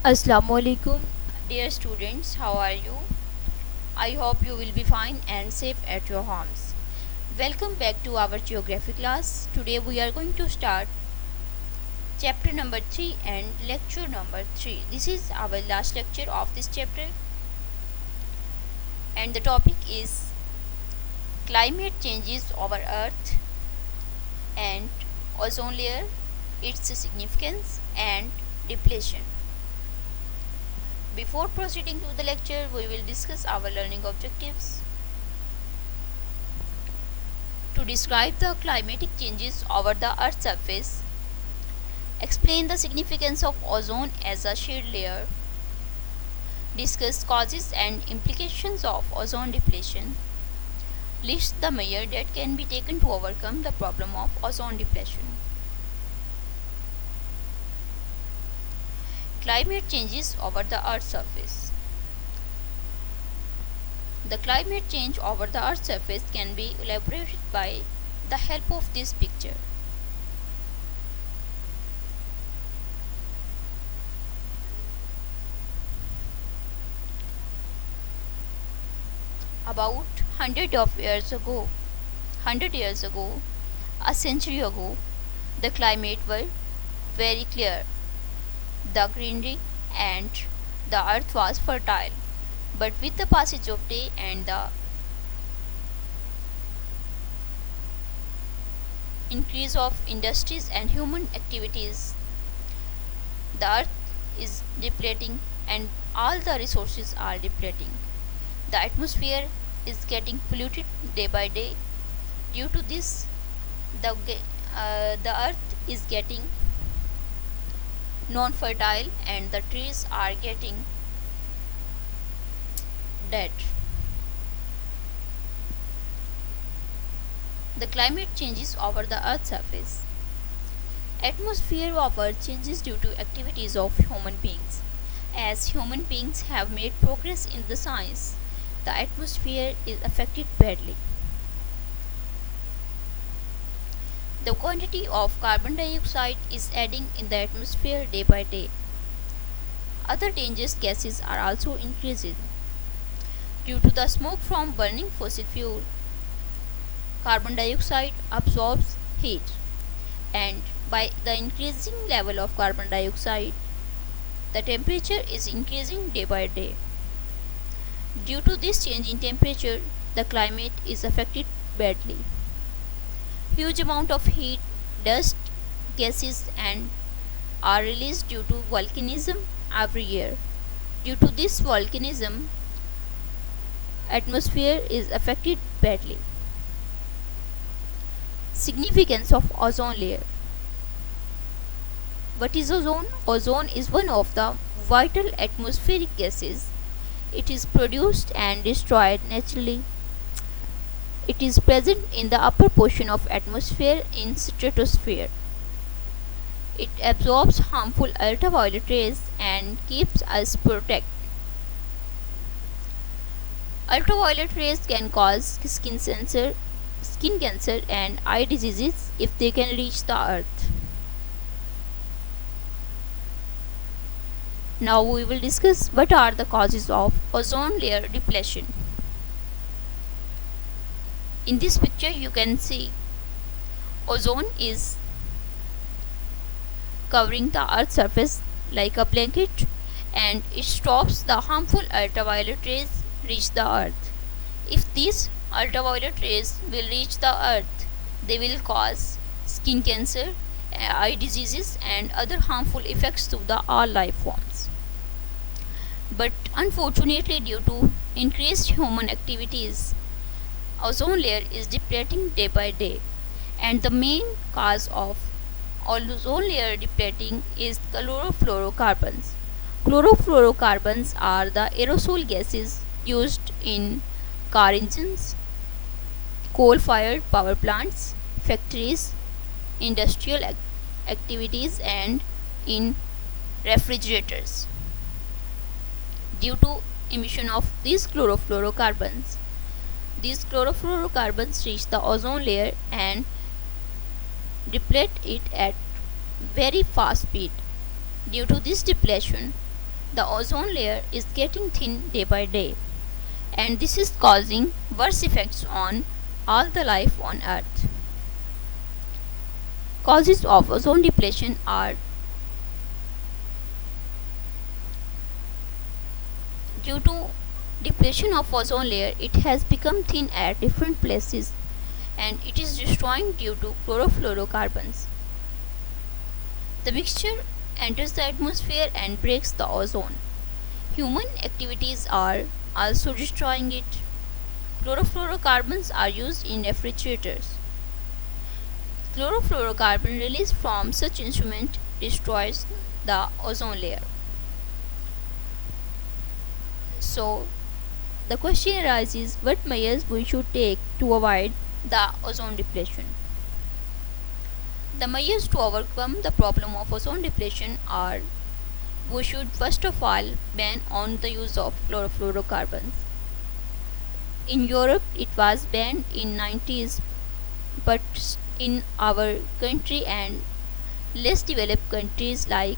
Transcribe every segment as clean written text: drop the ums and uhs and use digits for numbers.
Assalamualaikum, dear students, how are you? I hope you will be fine and safe at your homes. Welcome back to our geography class. Today we are going to start chapter number 3 and lecture number 3. This is our last lecture of this chapter, and the topic is climate changes over Earth and ozone layer, its significance and depletion. Before proceeding to the lecture, we will discuss our learning objectives. To describe the climatic changes over the Earth's surface, explain the significance of ozone as a shade layer, discuss causes and implications of ozone depletion, list the measures that can be taken to overcome the problem of ozone depletion. Climate changes over the Earth's surface. The climate change over the Earth's surface can be elaborated by the help of this picture. About 100 years ago, a century ago, the climate were very clear. The greenery and the earth was fertile. But with the passage of day and the increase of industries and human activities, the earth is depleting and all the resources are depleting. The atmosphere is getting polluted day by day. Due to this, the earth is getting non-fertile and the trees are getting dead. The climate changes over the earth's surface. Atmosphere of earth changes due to activities of human beings. As human beings have made progress in the science, the atmosphere is affected badly. The quantity of carbon dioxide is adding in the atmosphere day by day. Other dangerous gases are also increasing. Due to the smoke from burning fossil fuel, carbon dioxide absorbs heat, and by the increasing level of carbon dioxide, the temperature is increasing day by day. Due to this change in temperature, the climate is affected badly. Huge amount of heat, dust, gases and are released due to volcanism every year. Due to this volcanism, atmosphere is affected badly. Significance of ozone layer. What is ozone? Ozone is one of the vital atmospheric gases. It is produced and destroyed naturally. It is present in the upper portion of atmosphere in stratosphere. It absorbs harmful ultraviolet rays and keeps us protected. Ultraviolet rays can cause skin cancer and eye diseases if they can reach the earth. Now we will discuss what are the causes of ozone layer depletion. In this picture you can see ozone is covering the earth's surface like a blanket, and it stops the harmful ultraviolet rays reach the earth. If these ultraviolet rays will reach the earth, they will cause skin cancer, eye diseases and other harmful effects to the all life forms. But unfortunately, due to increased human activities, ozone layer is depleting day by day, and the main cause of ozone layer depleting is chlorofluorocarbons. Chlorofluorocarbons are the aerosol gases used in car engines, coal-fired power plants, factories, industrial activities and in refrigerators. Due to emission of these chlorofluorocarbons reach the ozone layer and deplete it at very fast speed. Due to this depletion, The ozone layer is getting thin day by day, and this is causing worse effects on all the life on Earth. Causes of ozone depletion are due to depletion of ozone layer. It has become thin at different places, and it is destroying due to chlorofluorocarbons. The mixture enters the atmosphere and breaks the ozone. Human activities are also destroying it. Chlorofluorocarbons are used in refrigerators. Chlorofluorocarbon released from such instrument destroys the ozone layer. So, the question arises, what measures we should take to avoid the ozone depletion? The measures to overcome the problem of ozone depletion are: we should first of all ban on the use of chlorofluorocarbons. In Europe it was banned in 90s, but in our country and less developed countries like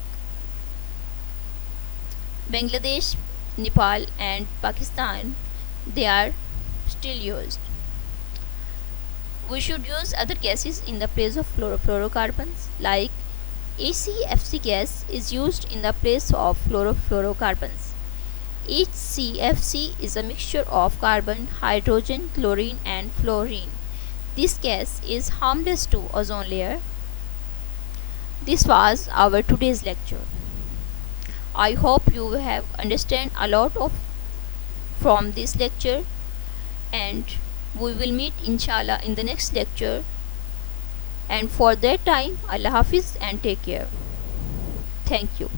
Bangladesh, Nepal and Pakistan, they are still used. We should use other gases in the place of chlorofluorocarbons, like HCFC gas is used in the place of chlorofluorocarbons. HCFC is a mixture of carbon, hydrogen, chlorine and fluorine. This gas is harmless to ozone layer. This was our today's lecture. I hope you have understand a lot of from this lecture, and we will meet inshallah in the next lecture. And for that time, Allah Hafiz and take care. Thank you.